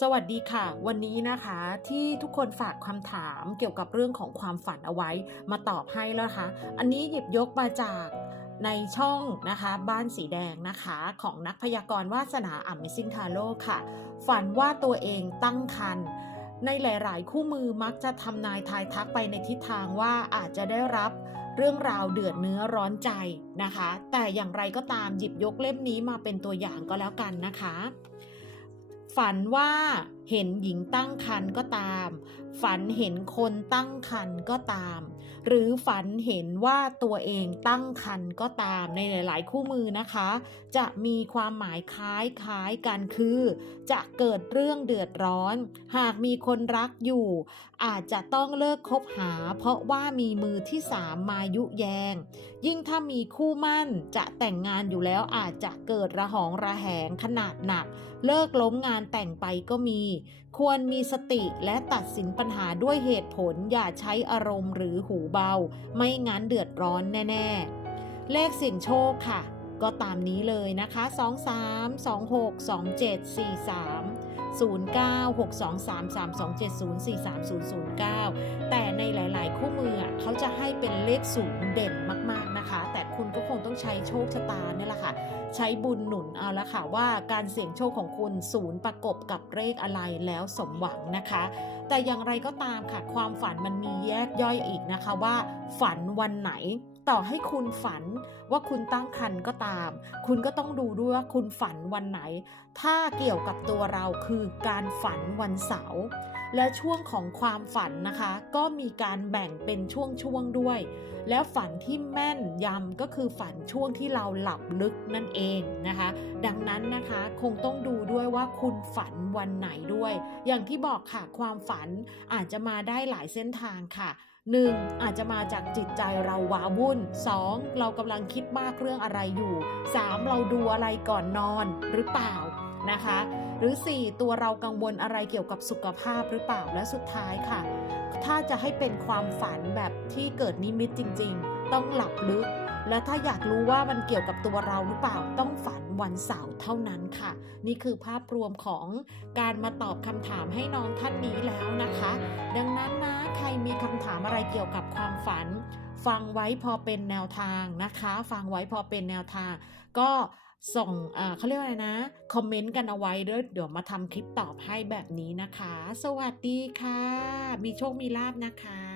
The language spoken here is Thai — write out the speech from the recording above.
สวัสดีค่ะ วันนี้นะคะที่ทุกคนฝากคำถามเกี่ยวกับเรื่องของความฝันเอาไว้มาตอบให้แล้วนะคะอันนี้หยิบยกมาจากในช่องนะคะบ้านสีแดงนะคะของนักพยากรณ์วาสนา Amazing Tarot ค่ะ ฝันว่าตัวเองตั้งครรภ์ในหลาย ๆ คู่มือมักจะทำนายทายทักไปในทิศทางว่าอาจจะได้รับเรื่องราวเดือดเนื้อร้อนใจนะคะ แต่อย่างไรก็ตามหยิบยกเล่มนี้มาเป็นตัวอย่างก็แล้วกันนะคะ ฝันว่า เห็นหญิงตั้งครรภ์ก็ตาม ฝันเห็นคนตั้งครรภ์ก็ตาม หรือฝันเห็นว่าตัวเองตั้งครรภ์ก็ตามในหลาย ๆ คู่มือนะคะ จะมีความหมายคล้ายคล้ายๆกันคือ จะเกิดเรื่องเดือดร้อน หากมีคนรักอยู่ อาจจะต้องเลิกคบหา เพราะว่ามีมือที่สามมายุแยง ยิ่งถ้ามีคู่มั่นจะแต่งงานอยู่แล้วอาจจะเกิดระหองระแหงขนาดหนัก เลิกล้มงานแต่งไปก็มีควรมีสติและตัดสินปัญหาด้วยเหตุผลอย่าใช้อารมณ์หรือหูเบา ไม่งั้นเดือดร้อนแน่ ๆ เลขสิ่งโชคค่ะ ก็ตามนี้เลยนะคะ 23 26 27 43 09 623 3270 43009 แต่ในหลาย คู่มือเขาจะให้เป็นเลขศูนย์เด่นมากๆนะคะ แต่คุณก็คงต้องใช้โชคชะตาเนี่ยแหละค่ะ ใช้บุญหนุนเอาละค่ะว่าการเสี่ยงโชคของคุณศูนย์ประกบกับเลขอะไรแล้วสมหวังนะคะ แต่อย่างไรก็ตามค่ะความฝันมันมีแยกย่อยอีกนะคะว่า ฝันวันไหนต่อให้คุณฝันว่าคุณตั้งครรภ์ก็ตาม คุณก็ต้องดูด้วยว่าคุณฝันวันไหน ถ้าเกี่ยวกับตัวเราคือการฝันวันเสาร์ และช่วงของความฝันนะคะ ก็มีการแบ่งเป็นช่วงๆด้วย แล้วฝันที่แม่นยำก็คือฝันช่วงที่เราหลับลึกนั่นเองนะคะ ดังนั้นนะคะคงต้องดูด้วยว่าคุณฝันวันไหนด้วย อย่างที่บอกค่ะความฝันอาจจะมาได้หลายเส้นทางค่ะ 1. อาจจะมาจากจิตใจเราว้าวุ่น 2. เรากำลังคิดมากเรื่องอะไรอยู่ 3. เราดูอะไรก่อนนอนหรือเปล่า นะคะ หรือ 4. ตัวเรากังวลอะไรเกี่ยวกับสุขภาพหรือเปล่าและสุดท้ายค่ะ ถ้าจะให้เป็นความฝันแบบที่เกิดนิมิตจริง ๆ ต้องหลับลึก และถ้าอยากรู้ว่ามันเกี่ยวกับตัวเราหรือเปล่าต้องฝันวันเสาร์เท่านั้นค่ะ นี่คือภาพรวมของการมาตอบคำถามให้น้องท่านนี้แล้วนะคะ ดังนั้นนะใครมีคำถามอะไรเกี่ยวกับความฝัน ฟังไว้พอเป็นแนวทางนะคะ ฟังไว้พอเป็นแนวทาง ก็ส่งเอ่อเขาเรียกว่าอะไรนะ คอมเมนต์กันเอาไว้เด้อเดี๋ยวมาทำคลิปตอบให้แบบนี้นะคะ สวัสดีค่ะ มีโชคมีลาบนะคะ